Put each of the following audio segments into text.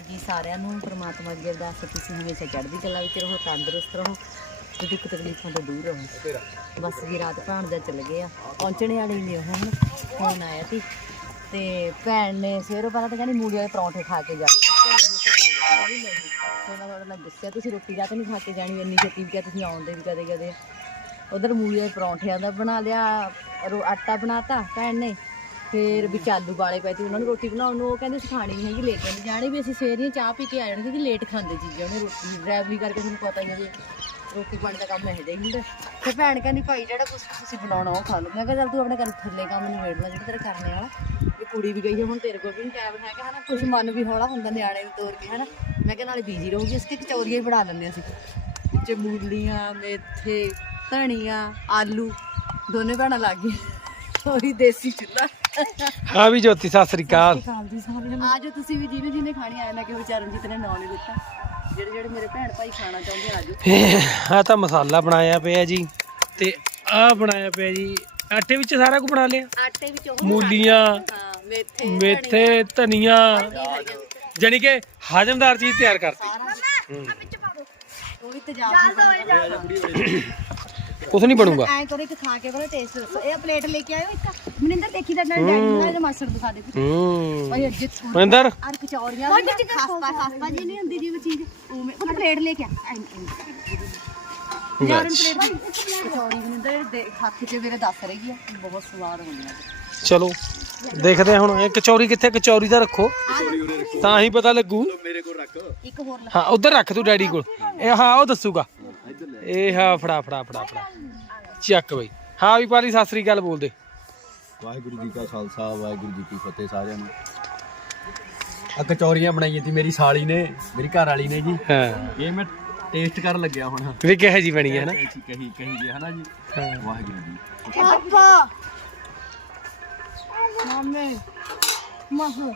ਜੀ ਸਾਰਿਆਂ ਨੂੰ ਪ੍ਰਮਾਤਮਾ ਦੀ ਅਰਦਾਸ ਹੈ ਤੁਸੀਂ ਹਮੇਸ਼ਾ ਚੜ੍ਹਦੀ ਕਲਾ ਵਿੱਚ ਰਹੋ, ਤੰਦਰੁਸਤ ਰਹੋ ਤੇ ਦੁੱਖ ਤਕਲੀਫਾਂ ਤੋਂ ਦੂਰ ਰਹੋ। ਬਸ ਵੀ ਰਾਤ ਭਾਣ ਦਾ ਚੱਲ ਗਏ ਆ ਪਹੁੰਚਣੇ ਵਾਲੇ ਨੇ ਉਹ ਹੁਣ ਫੋਨ ਆਇਆ ਸੀ। ਤੇ ਭੈਣ ਨੇ ਸਵੇਰੋਂ ਪਹਿਲਾਂ ਤਾਂ ਕਹਿੰਦੀ ਮੂਲੀ ਵਾਲੇ ਪਰੌਂਠੇ ਖਾ ਕੇ ਜਾਓ। ਫਿਰ ਮੈਂ ਤੁਹਾਡੇ ਨਾਲ ਤੁਸੀਂ ਰੋਟੀ ਕਾਹਤੇ ਨਹੀਂ ਖਾ ਕੇ ਜਾਣੀ, ਇੰਨੀ ਛੇਤੀ ਵੀ ਕਿਹਾ ਤੁਸੀਂ ਆਉਂਦੇ ਵੀ ਕਦੇ ਕਦੇ ਉਧਰ ਮੂਲੀ ਵਾਲੇ ਪਰੌਂਠਿਆਂ ਦਾ ਬਣਾ ਲਿਆ, ਰੋ- ਆਟਾ ਬਣਾਤਾ ਭੈਣ ਨੇ। ਫਿਰ ਵਿੱਚ ਆਲੂ ਵਾਲੇ ਪਏ ਤੇ ਉਹਨਾਂ ਨੂੰ ਰੋਟੀ ਬਣਾਉਣ ਨੂੰ, ਉਹ ਕਹਿੰਦੇ ਅਸੀਂ ਖਾਣੀ ਨਹੀਂ ਹੈਗੀ ਲੇਟ ਨਹੀਂ ਜਾਣੀ ਵੀ ਅਸੀਂ ਸਵੇਰੀਆਂ ਚਾਹ ਪੀ ਕੇ ਆ ਜਾਣਾ ਕਿਉਂਕਿ ਲੇਟ ਖਾਂਦੇ ਚੀਜ਼ਾਂ ਉਹਨੇ ਰੋਟੀ ਡਰਾਈਵਰੀ ਕਰਕੇ ਤੁਹਾਨੂੰ ਪਤਾ ਹੀ ਹੈ ਵੀ ਰੋਟੀ ਪਾਣੀ ਦਾ ਕੰਮ ਇਹੋ ਜਿਹਾ ਹੀ ਹੁੰਦਾ। ਤੇ ਭੈਣ ਕਹਿੰਦੀ, ਭਾਈ, ਜਿਹੜਾ ਕੁਝ ਤੁਸੀਂ ਬਣਾਉਣਾ ਉਹ ਖਾ ਲਓ। ਮੈਂ ਕਿਹਾ, ਚੱਲ ਤੂੰ ਆਪਣੇ ਘਰ ਥੱਲੇ ਕੰਮ ਨਿਬੇੜ ਲੈ, ਜਿਹੜਾ ਤੇਰੇ ਕਰਨੇ ਵਾਲਾ। ਇਹ ਕੁੜੀ ਵੀ ਗਈ ਹੈ ਹੁਣ ਤੇਰੇ ਕੋਲ ਵੀ ਨਹੀਂ ਟਾਈਮ ਹੈਗਾ, ਹਨਾ? ਕੁਝ ਮਨ ਵੀ ਹੌਲਾ ਹੁੰਦਾ ਨਿਆਣੇ ਨੂੰ ਤੋਰ ਕੇ, ਹਨਾ? ਮੈਂ ਕਿਹਾ, ਨਾਲੇ ਬੀਜੀ ਰਹੂਗੀ ਇਸ ਕੇ ਕਚੌਰੀਆਂ ਹੀ ਬਣਾ ਲੈਂਦੇ ਅਸੀਂ। ਵਿੱਚ ਮੂਲੀਆਂ, ਮੇਥੇ, ਧਨੀਆ, ਆਲੂ, ਦੋਨੇ ਭੈਣਾਂ ਲੱਗ ਗਏ ਉਹੀ ਦੇਸੀ ਚੁੱਲ੍ਹਾ। ਹਾਂ ਵੀ ਜੋਤੀ ਸਤਿ ਸ੍ਰੀ ਅਕਾਲ। ਖਾਲਦੀ ਸਾਰਿਆਂ ਨੂੰ। ਆਜੋ ਤੁਸੀਂ ਵੀ ਜਿਹਨੇ ਜਿਹਨੇ ਖਾਣੀ ਆਇਆ ਮੈਂ ਕਿ ਵਿਚਾਰਨਜੀਤ ਨੇ ਨਾਂ ਨਹੀਂ ਦਿੱਤਾ। ਜਿਹੜੇ ਜਿਹੜੇ ਮੇਰੇ ਭੈਣ ਭਾਈ ਖਾਣਾ ਚਾਹੁੰਦੇ ਆ ਆਜੋ ਆ ਤਾਂ ਮਸਾਲਾ ਬਣਾਇਆ ਪਿਆ ਜੀ ਤੇ ਆ ਬਣਾਇਆ ਪਿਆ ਜੀ। ਆਟੇ ਵਿੱਚ ਸਾਰਾ ਕੁਝ ਬਣਾ ਲਿਆ? ਆਟੇ ਵਿੱਚ ਉਹ ਮੂਲੀਆਂ ਹਾਂ ਮੇਥੇ ਮੇਥੇ ਧਨੀਆ। ਜਾਣੀ ਕਿ ਹਾਜ਼ਮਦਾਰ ਚੀਜ਼ ਤਿਆਰ ਕਰਤੀ। ਹੂੰ। ਉਹ ਵੀ ਤੇਜ਼ਾਬ ਕੁਛ ਨਹੀਂ ਬਣੂਗਾ। ਐਂ ਕਰੋ ਇੱਕ ਖਾ ਕੇ ਬੜਾ ਟੇਸਟ ਦੱਸੋ। ਇਹ ਪਲੇਟ ਲੈ ਕੇ ਆਇਓ ਇੱਕ। ਮਨਿੰਦਰ ਦੇਖੀ ਤਾਂ ਨਾਲ ਡੈਡੀ ਨੂੰ ਇਹਦੇ ਮਾਸਟਰ ਦਿਖਾ ਦੇ ਹੂੰ। ਭਾਈ ਅੱਜੇ ਛੋੜ ਮਨਿੰਦਰ। ਅਰ ਕਚੌਰੀਆਂ ਵੀ ਨਾ ਖਾਸਪਾ ਖਾਸਪਾ ਜੀ ਨਹੀਂ ਹੁੰਦੀ ਜਿਵੇਂ ਚੀਜ਼। ਉਵੇਂ ਉਹ ਪਲੇਟ ਲੈ ਕੇ ਆ। ਐਂ ਐਂ। ਯਾਰ ਪਲੇਟ ਕਚੌਰੀ ਮਨਿੰਦਰ ਦੇ ਹੱਥ 'ਚ ਮੇਰੇ ਦੱਸ ਰਹੀ ਆ ਬਹੁਤ ਸਵਾਦ ਹੁੰਦੀਆਂ ਚਲੋ ਦੇਖਦੇ ਹਾਂ ਹੁਣ ਇਹ ਕਚੌਰੀ ਕਿੱਥੇ ਕਚੌਰੀ ਦਾ ਰੱਖੋ। ਤਾਂ ਹੀ ਪਤਾ ਲੱਗੂ। ਇੱਕ ਹੋਰ ਲੈ। ਹਾਂ ਉਧਰ ਰੱਖ ਤੂੰ ਡੈਡੀ ਕੋਲ। ਇਹ ਹਾਂ ਉਹ ਦੱਸੂਗਾ। ਇਹ ਹਾਂ ਫੜਾ ਫੜਾ ਫੜਾ ਫੜਾ। ਚੱਕ ਬਈ। ਹਾਂ ਵੀ ਪਾਲੀ ਸਤਿ ਸ੍ਰੀ ਅਕਾਲ ਬੋਲਦੇ। ਵਾਹਿਗੁਰੂ ਜੀ ਕਾ ਖਾਲਸਾ ਵਾਹਿਗੁਰੂ ਜੀ ਕੀ ਫਤਿਹ ਸਾਰਿਆਂ ਨੂੰ। ਆ ਕਚੌਰੀਆਂ ਬਣਾਈਆਂ ਸੀ ਮੇਰੀ ਸਾਲੀ ਨੇ ਮੇਰੀ ਘਰ ਵਾਲੀ ਨੇ ਜੀ। ਹਾਂ। ਇਹ ਮੈਂ ਟੇਸਟ ਕਰਨ ਲੱਗਿਆ ਹੁਣ। ਵੀ ਕਿਹੋ ਜੀ ਬਣੀ ਹੈ ਨਾ? ਕਹੀ ਕਹੀ ਜੀ ਹਨਾ ਜੀ। ਵਾਹਿਗੁਰੂ ਜੀ। ਪਾਪਾ। ਮਾਮੇ। ਮਹ।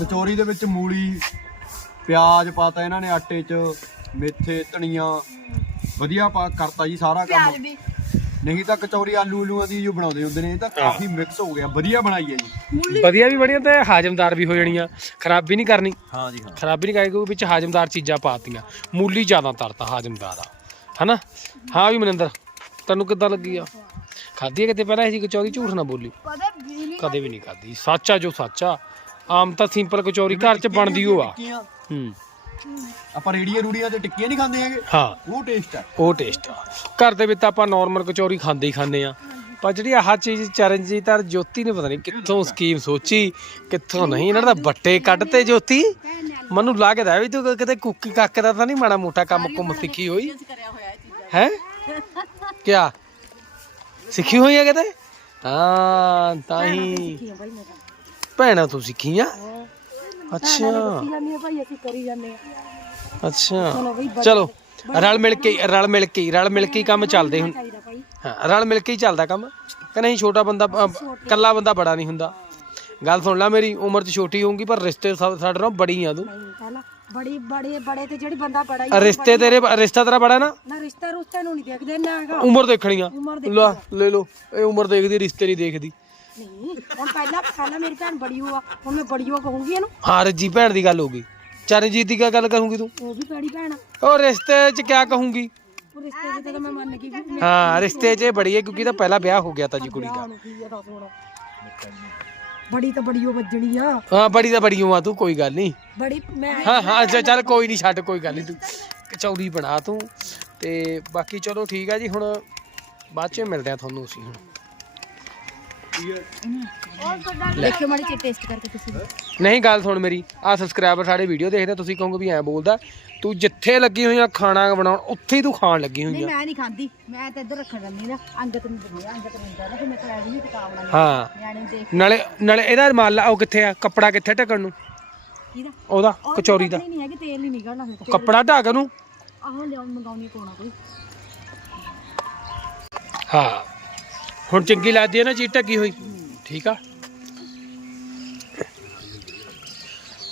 ਕਚੌਰੀ ਦੇ ਵਿੱਚ ਮੂਲੀ ਪਿਆਜ਼ ਪਾਤਾ ਇਹਨਾਂ ਨੇ ਆਟੇ 'ਚ। ਮੇਥੇ ਧਨੀਆ ਵਧੀਆ ਪਾ ਕਰਤਾ ਜੀ ਸਾਰਾ ਕੰਮ। ਨਹੀਂ ਤਾਂ ਕਚੌਰੀ ਆਲੂ ਆਲੂਆਂ ਦੀ ਜੋ ਬਣਾਉਂਦੇ ਹੁੰਦੇ ਨੇ ਇਹ ਤਾਂ ਕਾਫੀ ਮਿਕਸ ਹੋ ਗਿਆ। ਵਧੀਆ ਬਣਾਈ ਹੈ ਜੀ। ਵਧੀਆ ਵੀ ਬਣੀਆਂ ਤੇ ਹਾਜ਼ਮਦਾਰ ਵੀ ਹੋ ਜਾਣੀਆਂ। ਖਰਾਬ ਵੀ ਨਹੀਂ ਕਰਨੀ। ਹਾਂ ਜੀ ਹਾਂ। ਖਰਾਬੀ ਨਹੀਂ ਕਰਾਂਗੇ ਕਿਉਂਕਿ ਵਿੱਚ ਹਾਜ਼ਮਦਾਰ ਚੀਜ਼ਾਂ ਪਾਤੀਆਂ। ਮੂਲੀ ਜ਼ਿਆਦਾ ਤਰਤਾ ਹਾਜ਼ਮਦਾਰ ਆ। ਹਨਾ? ਹਾਂ ਵੀ ਮਨਿੰਦਰ ਤੈਨੂੰ ਕਿੱਦਾਂ ਲੱਗੀ ਆ? ਖਾਧੀ ਕਿਤੇ ਪਹਿਲਾਂ ਇਹ ਜੀ ਕਚੌਰੀ? ਝੂਠ ਨਾ ਬੋਲੀ। ਕਦੇ ਵੀ ਨਹੀਂ ਖਾਧੀ। ਸੱਚ ਆ ਜੋ ਸੱਚ ਆਮ ਤਾਂ ਸਿੰਪਲ ਕਚੌਰੀ ਘਰ 'ਚ ਬਣਦੀ ਓ ਆ। ਟਿੱਕੀਆਂ ਹੂੰ। ਆਪਾਂ ਰੇੜੀਆਂ ਰੂੜੀਆਂ ਤੇ ਟਿੱਕੀਆਂ ਨਹੀਂ ਖਾਂਦੇ ਹੈਗੇ। ਹਾਂ। ਉਹ ਟੇਸਟ ਹੈ ਉਹ ਟੇਸਟ ਆ। ਘਰ ਦੇ ਵਿੱਚ ਤਾਂ ਆਪਾਂ ਨਾਰਮਲ ਕਚੌਰੀ ਖਾਂਦੇ ਹੀ ਖਾਂਦੇ ਆ ਪਰ ਜਿਹੜੀ ਆਹ ਚੀਜ਼ ਚਰਨਜੀਤ ਔਰ ਜੋਤੀ ਨੇ ਪਤਾ ਨਹੀਂ ਕਿੱਥੋਂ ਸਕੀਮ ਸੋਚੀ ਕਿੱਥੋਂ ਨਹੀਂ ਇਹਨਾਂ ਦਾ ਬੱਟੇ ਕੱਢਤੇ ਜੋਤੀ। ਮੈਨੂੰ ਲੱਗਦਾ ਵੀ ਤੂੰ ਕਿਤੇ ਕੁੱਕੀ ਕੱਕ ਦਾ ਤਾਂ ਨਹੀਂ ਮਾੜਾ ਮੋਟਾ ਕੰਮ ਕੁੰਮ ਸਿੱਖੀ ਹੋਈ। ਹੈ? ਕਿਆ? ਸਿੱਖੀ ਹੋਈ ਹੈ ਕਿਤੇ? ਹਾਂ ਤਾਂ ਹੀ। ਤਾਂ ਭੈਣਾਂ ਤੂੰ ਸਿੱਖੀਆਂ ਅੱਛਾ। ਕੀ ਜਾਂਦੀ ਆ ਭਾਈ ਅਸੀਂ ਕਰੀ ਜਾਂਦੇ ਆ। ਅੱਛਾ। ਚਲੋ ਰਲ ਮਿਲ ਕੇ ਰਲ ਮਿਲ ਕੇ ਰਲ ਮਿਲ ਕੇ ਹੀ ਕੰਮ ਚੱਲਦੇ ਹੁਣ। ਚਾਹੀਦਾ ਭਾਈ। ਹਾਂ ਰਲ ਮਿਲ ਕੇ ਹੀ ਚੱਲਦਾ ਕੰਮ। ਕਿ ਨਹੀਂ ਛੋਟਾ ਬੰਦਾ ਅ, ਇਕੱਲਾ ਬੰਦਾ ਬੜਾ ਨਹੀਂ ਹੁੰਦਾ। ਗੱਲ ਸੁਣ ਲੈ ਮੇਰੀ ਉਮਰ 'ਚ ਛੋਟੀ ਹੋਊਗੀ ਪਰ ਰਿਸ਼ਤੇ ਸਾ- ਸਾਡੇ ਨਾਲ ਬੜੀ ਆ ਤੂੰ। ਨਹੀਂ ਪਹਿਲਾਂ ਬੜੀ ਬੜੇ ਬੜੇ ਤੇ ਜਿਹੜੀ ਬੰਦਾ ਬੜਾ ਹੀ ਅ, ਰਿਸ਼ਤੇ ਤੇਰੇ ਰਿਸ਼ਤਾ ਤੇਰਾ ਬੜਾ ਨਾ? ਨਾ ਰਿਸ਼ਤਾ ਰੁਸ਼ਤੇ ਨੂੰ ਨਹੀਂ ਦੇਖਦੇ ਨਾ ਹੈਗਾ। ਉਮਰ ਦੇਖਣੀ ਆ। ਉਮਰ ਲਾ ਲੈ ਲੋ ਇਹ ਉਮਰ ਦੇਖਦੀ ਰਿਸ਼ਤੇ ਨਹੀਂ ਦੇਖਦੀ। ਨਹੀਂ ਹੁਣ ਪਹਿਲਾਂ ਪਹਿਲਾਂ ਮੇਰੀ ਭੈਣ ਬੜੀ ਹੋਆ ਹੁਣ ਮੈਂ ਬੜੀ ਹੋ ਕਹੂੰਗੀ ਇਹਨੂੰ। ਹਾਂ ਰੱਜੀ ਭੈਣ ਦੀ ਗੱਲ ਹੋ ਗਈ। ਚਰਨਜੀਤ ਦੀ ਕਿਆ ਗੱਲ ਕਰੂੰਗੀ ਤੂੰ? ਉਹ ਵੀ ਬੜੀ ਭੈਣ ਆ। ਉਹ ਰਿਸ਼ਤੇ 'ਚ ਕਿਆ ਕਹੂੰਗੀ? ਉਹ ਰਿਸ਼ਤੇ ਦੇ ਤਾਂ ਮੈਂ ਮੰਨ ਗਈ ਵੀ ਹਾਂ ਰਿਸ਼ਤੇ 'ਚ ਇਹ ਬੜੀ ਹੈ ਕਿਉਂਕਿ ਤਾਂ ਪਹਿਲਾਂ ਵਿਆਹ ਹੋ ਗਿਆ ਤਾਂ ਜੀ ਕੁੜੀ ਦਾ। ਹੁਣ ਕੀ ਆ ਦੱਸ ਹੁਣ। ਬੜੀ ਤਾਂ ਬੜੀ ਉਹ ਵੱਜਣੀ ਆ। ਹਾਂ ਬੜੀ ਤਾਂ ਬੜੀ ਆ ਤੂੰ ਕੋਈ ਗੱਲ ਨਹੀਂ। ਬੜੀ ਮੈਂ ਹਾਂ ਹਾਂ ਅੱਛਾ ਚੱਲ ਕੋਈ ਨਹੀਂ ਛੱਡ ਕੋਈ ਗੱਲ ਨਹੀਂ ਤੂੰ ਕਚੌੜੀ ਬਣਾ ਤੂੰ। ਤੇ ਬਾਕੀ ਚਲੋ ਠੀਕ ਆ ਜੀ ਹੁਣ ਬਾਅਦ ਚ ਮਿਲਦੇ ਆ ਤੁਹਾਨੂੰ ਅਸੀਂ ਹੁਣ। ਦੇਖਿਓ ਮਾੜੀ ਚੀ ਟੇਸਟ ਕਰਕੇ ਤੁਸੀਂ ਨਹੀਂ ਗੱਲ ਸੁਣ ਮੇਰੀ। ਆ ਸਬਸਕ੍ਰਾਈਬਰ ਸਾਡੇ ਵੀਡੀਓ ਦੇਖਦੇ ਆ, ਤੁਸੀਂ ਕਹੋਗੇ ਵੀ ਐ ਬੋਲਦਾ। ਤੂੰ ਜਿੱਥੇ ਲੱਗੀ ਹੋਈ ਆ ਖਾਣਾ ਬਣਾਉਣ ਉੱਥੇ ਹੀ ਤੂੰ ਖਾਣ ਲੱਗੀ ਹੋਈ ਨਹੀਂ ਆ। ਮੈਂ ਨਹੀਂ ਖਾਂਦੀ। ਮੈਂ ਤਾਂ ਇੱਧਰ ਰੱਖਣ ਜਾਂਦੀ ਨਾ। ਅੰਗਤ ਨੂੰ ਦਿੰਦੀ ਅੰਗਤ ਨੂੰ ਦਿੰਦਾ ਫਿਰ ਮੈਂ ਤਾਂ ਐਵੇਂ ਨਹੀਂ ਟਿਕਾਉਣਾ ਹਾਂ। ਨਿਆਣੇ ਨੂੰ ਦੇਖ ਨਾਲੇ ਨਾਲੇ ਇਹਦਾ ਮਾਲਾ ਉਹ ਕਿੱਥੇ ਆ? ਕੱਪੜਾ ਕਿੱਥੇ ਢੱਕਣ ਨੂੰ? ਕਿਹਦਾ? ਉਹਦਾ ਕਚੌਰੀ ਦਾ। ਨਹੀਂ ਹੈਗੀ ਤੇਲ ਨਹੀਂ ਨਿਕਲਣਾ ਫਿਰ। ਕੱਪੜਾ ਢੱਕ ਨੂੰ ਆਹੋ ਲਿਆਉਣ ਮੰਗਾਉਣੀ ਕੋਣਾ ਕੋਈ। ਹਾਂ। ਹੁਣ ਚੰਗੀ ਲੱਗਦੀ ਹੈ ਨਾ ਚੀਜ਼ ਢੱਕੀ ਹੋਈ। ਠੀਕ ਆ।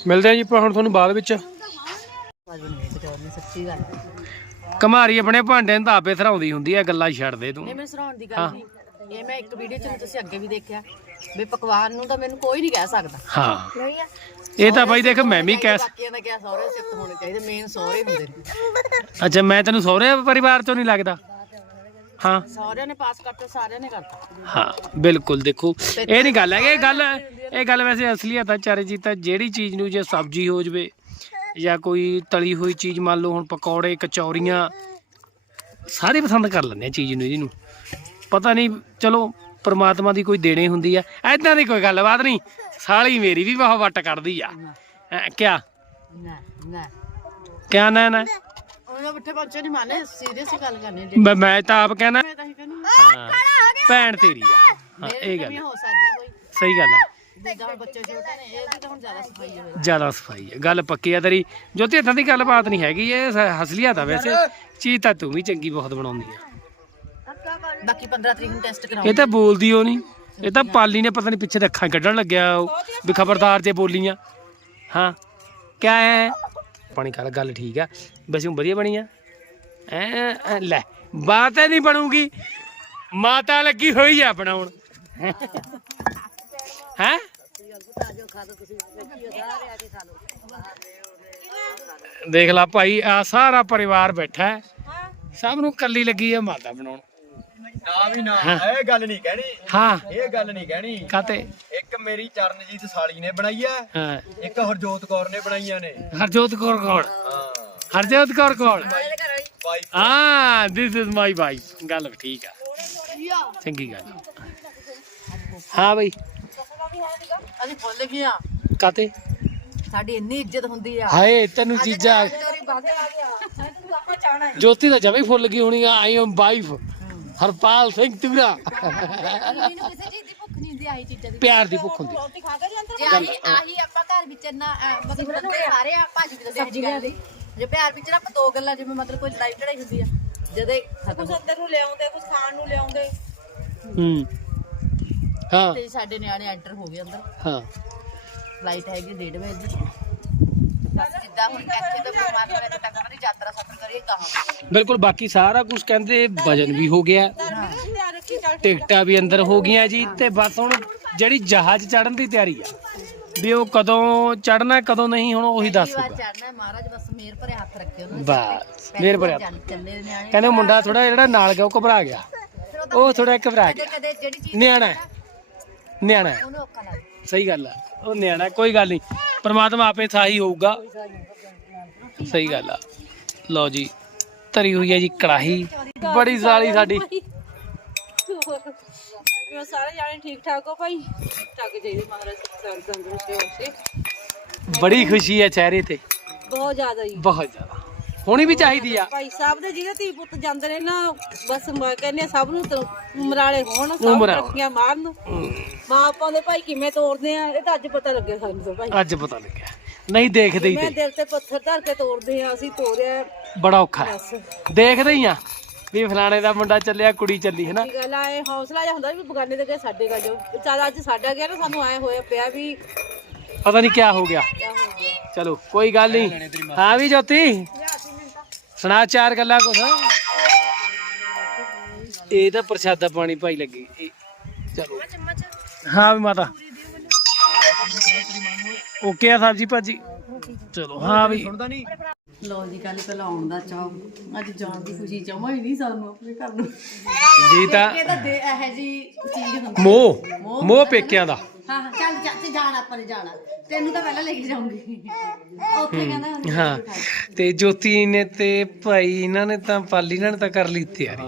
ਮਿਲਦੇ ਆ ਜੀ ਆਪਾਂ ਹੁਣ ਤੁਹਾਨੂੰ ਬਾਅਦ ਵਿੱਚ। ਸੱਚੀ ਗੱਲ ਕਮਾਰੀ ਆਪਣੇ ਭਾਂਡੇ ਨੂੰ ਧਾਪੇ ਧਰਾਉਂਦੀ ਹੁੰਦੀ ਐ ਗੱਲਾਂ ਛੱਡ ਦੇ ਤੂੰ। ਇਹ ਮੈਂ ਸਰਾਉਣ ਦੀ ਗੱਲ ਨਹੀਂ। ਇਹ ਮੈਂ ਇੱਕ ਵੀਡੀਓ ਚ ਤੁਸੀਂ ਅੱਗੇ ਵੀ ਦੇਖਿਆ। ਵੀ ਪਕਵਾਨ ਨੂੰ ਤਾਂ ਮੈਨੂੰ ਕੋਈ ਨਹੀਂ ਕਹਿ ਸਕਦਾ। ਹਾਂ। ਇਹ ਤਾਂ ਬਾਈ ਦੇਖ ਮੈਂ ਵੀ ਕਹਿ ਬਾਕੀਆਂ ਦਾ ਕਿਹਾ ਸਹੁਰੇ ਸਿਫਤ ਹੋਣੇ ਚਾਹੀਦੇ ਮੇਨ ਸਹੁਰੇ ਹੁੰਦੇ ਨੇ। ਅੱਛਾ ਮੈਂ ਤੈਨੂੰ ਸਹੁਰੇ ਪਰਿਵਾਰ ਚੋਂ ਨਹੀਂ ਲੱਗਦਾ? ਹਾਂ। ਸਹੁਰਿਆਂ ਨੇ ਪਾਸ ਕਰਤੇ ਸਾਰਿਆਂ ਨੇ ਕਰਤਾ। ਹਾਂ ਬਿਲਕੁਲ ਦੇਖੋ। ਇਹ ਨਹੀਂ ਗੱਲ ਹੈ ਇਹ ਗੱਲ ਇਹ ਗੱਲ ਵੈਸੇ ਅਸਲੀਅਤ ਆ ਚਾਰੇ ਜੀ ਤਾਂ ਜਿਹੜੀ ਚੀਜ਼ ਨੂੰ ਜੇ ਸਬਜ਼ੀ ਹੋ ਜਵੇ ਜਾਂ ਕੋਈ ਤਲੀ ਹੋਈ ਚੀਜ਼ ਮੰਨ ਲਓ ਹੁਣ ਪਕੌੜੇ ਕਚੌਰੀਆਂ ਸਾਰੇ ਪਸੰਦ ਕਰ ਲੈਂਦੇ ਆ ਚੀਜ਼ ਨੂੰ ਇਹਨੂੰ। ਪਤਾ ਨਹੀਂ ਚਲੋ ਪ੍ਰਮਾਤਮਾ ਦੀ ਕੋਈ ਦੇਣੀ ਹੁੰਦੀ ਆ। ਐਦਾਂ ਦੀ ਕੋਈ ਗੱਲਬਾਤ ਨਹੀਂ। ਸਾਲੀ ਮੇਰੀ ਵੀ ਬਹੁਤ ਵੱਟ ਕੱਢਦੀ ਆ। ਕਿਆ? ਨਾ ਨਾ। ਕਿਆ ਨਾ ਨਾ? ਉਹਨਾਂ ਬਿੱਠੇ ਬੱਚੇ ਨਹੀਂ ਮੰਨੇ ਸੀਰੀਅਸ ਗੱਲ ਕਰਨੀ ਜੀ ਮੈਂ- ਮੈਂ ਤਾਂ ਆਪ ਕਹਿਣਾ ਮੈਂ ਤਾਂ ਹੀ ਕਹਿੰਦੀ ਹਾਂ, ਭੈਣ ਤੇਰੀ ਆ। ਹਾਂ ਇਹ ਗੱਲ ਨਹੀਂ ਆ। ਹੋ ਸਕਦੀ ਕੋਈ। ਸਹੀ ਗੱਲ ਆ। ਜਿੱਦਾਂ ਹੁਣ ਬੱਚੇ ਛੋਟੇ ਨੇ ਇਹ ਵੀ ਤਾਂ ਹੁਣ ਜ਼ਿਆਦਾ ਸਫ਼ਾਈ ਹੋਵੇ ਜ਼ਿਆਦਾ ਸਫ਼ਾਈ ਹੈ ਗੱਲ ਪੱਕੀ ਆ ਤੇਰੀ। ਜੋਤੀ ਇਦਾਂ ਦੀ ਗੱਲਬਾਤ ਨਹੀਂ ਹੈਗੀ ਇਹ ਸ- ਹਸਲੀਅਤ ਆ ਵੈਸੇ। ਚੀਜ਼ ਤਾਂ ਤੂੰ ਵੀ ਚੰਗੀ ਬਹੁਤ ਬਣਾਉਂਦੀ ਆ। ਬਾਕੀ 15 ਤਰੀਕ ਨੂੰ ਟੈਸਟ ਇਹ ਕਰਾਉਂਗੇ ਤਾਂ ਬੋਲਦੀ ਉਹ ਨਹੀਂ। ਇਹ ਤਾਂ ਪਾਲੀ ਨੇ ਪਤਾ ਨਹੀਂ ਪਿੱਛੇ ਤੇ ਅੱਖਾਂ ਕੱਢਣ ਲੱਗਿਆ ਉਹ ਵੀ ਖਬਰਦਾਰ ਜੇ ਬੋਲੀਆਂ। ਹਾਂ। ਕਿਆ ਹੈ ਪਾਣੀ ਕਰ ਗੱਲ ਠੀਕ ਆ। ਵੈਸੇ ਉਹ ਵਧੀਆ ਬਣੀ ਆ? ਐ ਲੈ, ਬਾਤ ਹੀ ਨਹੀਂ ਬਣੂਗੀ। ਮਾਤਾ ਲੱਗੀ ਹੋਈ ਆ ਬਣਾਉਣ ਹੈ? ਦੇਖ ਲਾ ਭਾਈ ਆ ਸਾਰਾ ਪਰਿਵਾਰ ਬੈਠਾ ਹੈ। ਸਭ ਨੂੰ ਕੱਲੀ ਲੱਗੀ ਆ ਮਾਤਾ ਬਣਾਉਣ। ਨਾ ਵੀ ਨਾ। ਇਹ ਗੱਲ ਨਹੀਂ ਕਹਿਣੀ। ਹਾਂ। ਇਹ ਗੱਲ ਨਹੀਂ ਕਹਿਣੀ। ਕਾਤੇ ਇੱਕ ਮੇਰੀ ਚਰਨਜੀਤ ਸਾਲੀ ਨੇ ਬਣਾਈ ਆ। ਹਾਂ। ਇੱਕ ਹਰਜੋਤ ਕੌਰ ਨੇ ਬਣਾਈਆਂ ਨੇ। ਹਰਜੋਤ ਕੌਰ ਕੌਣ ਹਾਂ। ਹਰਜੋਤ ਕੌਰ ਕੌਣ ਵਾਈਫ ਹਾਂ ਥਿਸ ਇਜ਼ ਮਾਈ ਵਾਈਫ ਗੱਲ ਠੀਕ ਆ। ਚੰਗੀ ਗੱਲ ਹਾਂ ਬਈ। ਅਸੀਂ ਫੁੱਲ ਗਿਆ ਕਾਤੇ ਸਾਡੀ ਇੰਨੀ ਇੱਜ਼ਤ ਹੁੰਦੀ ਆ। ਹਾਏ ਤੈਨੂੰ ਚੀਜ਼ਾਂ ਜੋਤੀ ਦਾ ਜਮੇ ਫੁੱਲ ਗਈ ਹੋਣੀ ਆ I am wife Harpal Singh ਤੁਗੜਾ ਮੈਨੂੰ ਕਿਸੇ ਚੀਜ਼ ਦੀ ਭੁੱਖ ਨਹੀਂ ਹੁੰਦੀ ਆਹੀ ਚੀਜ਼ਾਂ ਦੀ ਪਿਆਰ ਦੀ ਭੁੱਖ ਹੁੰਦੀ। ਜੇ ਆਹੀ ਆਹੀ ਆਪਾਂ ਘਰ ਵਿੱਚ ਨਾ ਅਹ, ਮਤਲਬ ਬੰਦੇ ਸਾਰੇ ਆ ਭਾਜੀ ਦੀ ਸਬਜ਼ੀ ਗੱਲ ਦੀ। ਜੇ ਪਿਆਰ ਵਿੱਚ ਨਾ ਆਪਾਂ ਦੋ ਗੱਲਾਂ ਜਿਵੇਂ ਮਤਲਬ ਕੋਈ ਲੜਾਈ ਹੁੰਦੀ ਆ ਜਦੇ ਖਤਮ ਅੰਦਰ ਨੂੰ ਲਿਆਉਂਦੇ ਕੁਝ ਖਾਣ ਨੂੰ ਲਿਆਉਂਦੇ। ਹੂੰ। ਹਾਂ। ਤੇ ਸਾਡੇ ਨਿਆਣੇ ਐਂਟਰ ਹੋ ਗਏ ਅੰਦਰ। ਹਾਂ। ਫਲਾਈਟ ਹੈਗੀ 1:30 ਵਜੇ ਦੀ। ਬਸ ਜਿੱਦਾਂ ਹੁਣ ਇੱਥੇ ਤੋਂ ਪਰਮਾਤਮਾ ਦੇ ਤੱਕ ਦੀ ਯਾਤਰਾ ਸਫਰ ਕਰੀਏ ਕਹਾਂ ਬਿਲਕੁਲ ਬਾਕੀ ਸਾਰਾ ਕੁਝ ਕਹਿੰਦੇ ਵਜਨ ਵੀ ਹੋ ਗਿਆ। ਟਿਕਟਾਂ ਵੀ ਅੰਦਰ ਹੋ ਗਈਆਂ ਜੀ ਤੇ ਬਸ ਹੁਣ ਜਿਹੜੀ ਜਹਾਜ਼ ਚੜਨ ਦੀ ਤਿਆਰੀ ਆ ਵੀ ਉਹ ਕਦੋਂ ਚੜਨਾ ਕਦੋਂ ਨਹੀਂ ਹੁਣ ਉਹੀ ਪਹਿਲੀ ਵਾਰ ਦੱਸੂਗਾ ਚੜਨਾ ਮਹਾਰਾਜ ਬਸ ਮੇਰ ਭਰੇ ਹੱਥ ਰੱਖੇ ਉਹਨਾਂ ਬਸ ਮੇਰ ਭਰਿਆ ਚੱਲੇ ਨਿਆਣੇ ਕਹਿੰਦੇ ਮੁੰਡਾ ਥੋੜਾ ਜਿਹੜਾ ਨਾਲ ਗਿਆ ਉਹ ਘਬਰਾ ਗਿਆ। ਉਹ ਥੋੜਾ ਘਬਰਾ ਕਦੇ ਗਿਆ। ਕਦੇ ਜਿਹੜੀ ਚੀਜ਼ ਨਿਆਣਾ ਹੈ। ਨਿਆਣਾ ਹੈ। ਉਹਨੂੰ ਔਖਾ ਲੱਗਦਾ। ਸਹੀ ਗੱਲ ਆ। ਉਹ ਨਿਆਣਾ ਕੋਈ ਗੱਲ ਨਹੀਂ। ਪਰਮਾਤਮਾ ਆਪੇ ਸਹਾਈ ਹੋਊਗਾ। ਸਹੀ ਗੱਲ ਆ। ਲਓ ਜੀ ਧਰੀ ਹੋਈ ਹੈ ਜੀ ਕੜਾਹੀ। ਬੜੀ ਸਾਲੀ ਸਾਡੀ। ਸਾਰੇ ਜਾਣੇ ਠੀਕ ਠਾਕ ਹੋ ਭਾਈ? ਸਰ ਤੰਦਰੁਸਤ ਬੜੀ ਖੁਸ਼ੀ ਹੈ ਚਿਹਰੇ ਤੇ। ਬਹੁਤ ਜ਼ਿਆਦਾ ਹੀ ਬਹੁਤ ਜ਼ਿਆਦਾ। ਹੋਣੀ ਵੀ ਚਾਹੀਦੀ ਆ। ਭਾਈ ਸਾਹਿਬ ਦੇ ਜਿਹਦੇ ਧੀ ਪੁੱਤ ਜਾਂਦੇ ਨੇ ਨਾ ਬਸ ਮੈਂ ਕਹਿੰਦੀ ਹਾਂ ਸਭ ਨੂੰ ਤਾਂ ਉਮਰਾਲੇ ਹੋਣ ਸਭ ਉਮਰਾਂ। ਤਰੱਕੀਆਂ ਮਾਰਨ। ਮਾਂ ਆਪਾਂ ਦੇ ਭਾਈ ਕਿਵੇਂ ਤੋੜਦੇ ਆ ਇਹ ਤਾਂ ਅੱਜ ਪਤਾ ਲੱਗਿਆ ਸਾਨੂੰ ਤਾਂ ਭਾਈ। ਅੱਜ ਪਤਾ ਲੱਗਿਆ। ਨਹੀਂ ਦੇਖਦੇ ਹੀ ਮੈਂ ਤੇ। ਦਿਲ ਤੇ ਪੱਥਰ ਧਰ ਕੇ ਤੋੜਦੇ ਆ ਅਸੀਂ ਤੋੜਿਆ। ਬੜਾ ਔਖਾ ਹੈ। ਬਸ। ਦੇਖਦੇ ਹੀ ਆ ਵੀ ਫਲਾਣੇ ਦਾ ਮੁੰਡਾ ਚੱਲਿਆ ਕੁੜੀ ਚੱਲੀ ਹੈ ਨਾ? ਗੱਲ ਆਏ ਹੌਸਲਾ ਜਿਹਾ ਹੁੰਦਾ ਵੀ ਬਗਾਨੇ ਦੇ ਗਏ ਸਾਡੇ ਗਾ ਜੋ ਚੱਲ ਅੱਜ ਸਾਡਾ ਗਿਆ ਨਾ ਸਾਨੂੰ ਆਏ ਹੋਇਆ ਪਿਆ ਵੀ ਪਤਾ ਨਹੀਂ ਕਿਆ ਹੋ ਗਿਆ। ਕਿਆ ਹੋ ਗਿਆ। ਚਲੋ ਕੋਈ ਗੱਲ ਨਹੀਂ ਹਾਂ ਵੀ ਜੋਤੀ। ਸੁਣਾ ਚਾਰ ਗੱਲਾਂ ਕੁਛ। ਇਹ ਤਾਂ ਪ੍ਰਸ਼ਾਦਾ ਪਾਣੀ ਭਾਈ ਲੱਗੀ। ਇਹ- ਚਲੋ। ਹਾਂ ਵੀ ਮਾਤਾ। ਓਕੇ ਆ ਸਾਹਿਬ ਜੀ ਭਾਜੀ। ਚਲੋ ਹਾਂ ਵੀ। ਸੁਣਦਾ ਨਹੀਂ ਲੋ ਜੀ ਕੱਲ ਪਹਿਲਾਂ ਆਉਣ ਦਾ ਚਾਹ ਅੱਜ ਜਾਣ ਦੀ ਖੁਸ਼ੀ ਚਾਹਾਂ ਹੀ ਨਹੀਂ ਸਾਨੂੰ ਆਪਣੇ ਘਰ ਨੂੰ। ਜੀ ਤਾਂ ਇਹ ਤਾਂ ਇਹ ਜੀ ਚੀਜ਼ ਹੁੰਦੀ ਮੋਹ। ਮੋਹ ਪੇਕਿਆਂ ਦਾ। ਹਾਂ ਹਾਂ ਚੱਲ ਚਾਚੇ ਜਾਣਾ ਆਪਾਂ ਨੇ ਜਾਣਾ। ਤੈਨੂੰ ਤਾਂ ਪਹਿਲਾਂ ਲੈ ਕੇ ਜਾਊਂਗੀ। ਉੱਥੇ ਕਹਿੰਦਾ ਹੁੰਦਾ ਹਾਂ ਤੇ ਜੋਤੀ ਨੇ ਤੇ ਭਾਈ ਇਹਨਾਂ ਨੇ ਤਾਂ ਪਾਲੀ ਇਹਨਾਂ ਨੇ ਤਾਂ ਕਰ ਲਈ ਤਿਆਰੀ।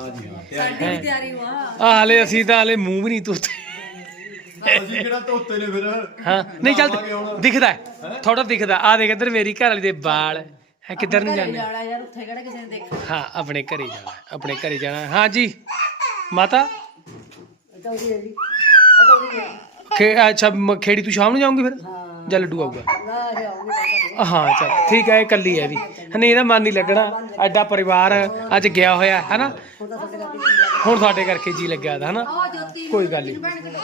ਸਾਡੀ ਵੀ ਤਿਆਰੀ ਵਾ। ਆ ਹਲੇ ਅਸੀਂ ਤਾਂ ਹਲੇ ਮੂੰਹ ਵੀ ਨਹੀਂ ਧੋਤੇ। ਅਸੀਂ ਕਿਹੜਾ ਧੋਤੇ ਨੇ ਫਿਰ? ਹਾਂ ਨਹੀਂ ਚੱਲ ਦਿਖਦਾ ਹੈ। ਥੋੜਾ ਦਿਖਦਾ। ਆ ਦੇਖ ਇੱਧਰ ਮੇਰੀ ਘਰ ਵਾਲੀ ਦੇ ਵਾਲ। ਹੈ ਕਿੱਧਰ ਨੂੰ ਜਾਂਦੇ? ਜਾਣਾ ਯਾਰ ਉੱਥੇ ਕਿਹੜਾ ਕਿਸੇ ਨੇ ਦੇਖਣਾ? ਹਾਂ ਆਪਣੇ ਘਰੇ ਜਾਣਾ ਆਪਣੇ ਘਰੇ ਜਾਣਾ। ਹਾਂ ਜੀ ਮਾਤਾ? ਚੌਧਰੀ ਹੈ ਜੀ ਖੇ ਅੱਛਾ ਮ- ਖੇੜੀ ਤੂੰ ਸ਼ਾਮ ਨੂੰ ਜਾਉਂਗੀ ਫਿਰ? ਜਾਂ ਲੱਡੂ ਆਊਗਾ? ਨਾ ਹਾਂ ਚੱਲ ਠੀਕ ਹੈ ਇਹ ਕੱਲੀ ਹੈ ਵੀ। ਨਹੀਂ ਇਹਦਾ ਮਨ ਨਹੀਂ ਲੱਗਣਾ। ਐਡਾ ਪਰਿਵਾਰ ਅੱਜ ਗਿਆ ਹੋਇਆ ਹੈ ਨਾ ਹੁਣ ਸਾਡੇ ਕਰਕੇ ਜੀ ਲੱਗਿਆ ਦਾ ਆ ਜੋਤੀ ਕੋਈ ਗੱਲ ਨਹੀਂ।